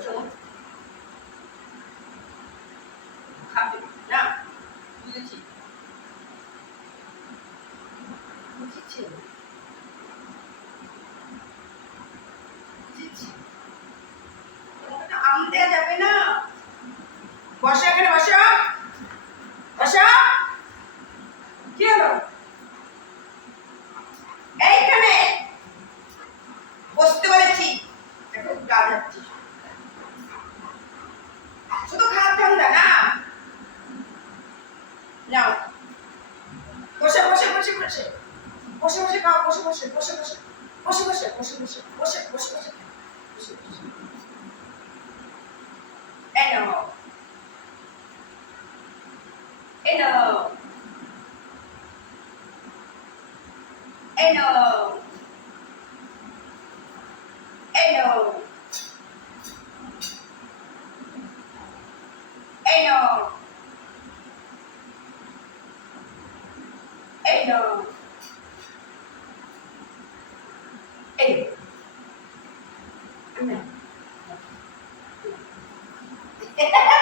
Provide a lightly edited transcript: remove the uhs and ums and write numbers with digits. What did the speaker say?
বসো খাবে না বুঝেছি বুঝেছি বুঝেছি তোমাকে আম দেওয়া যাবে না বসো এখানে বসো বসো কি হলো এইখানে বসতে বলেছি এখন কাজ হচ্ছে শুধু খাওয়ার ধান্দা না নাও বসে বসে বসে বসে বসে বসে খাও বসে বসে বসে বসে বসে বসে বসে বসে বসে বসে বসে বসে বসে এই নাও এই নাও এই নাও এই নাও এই নাও এই নাও এই না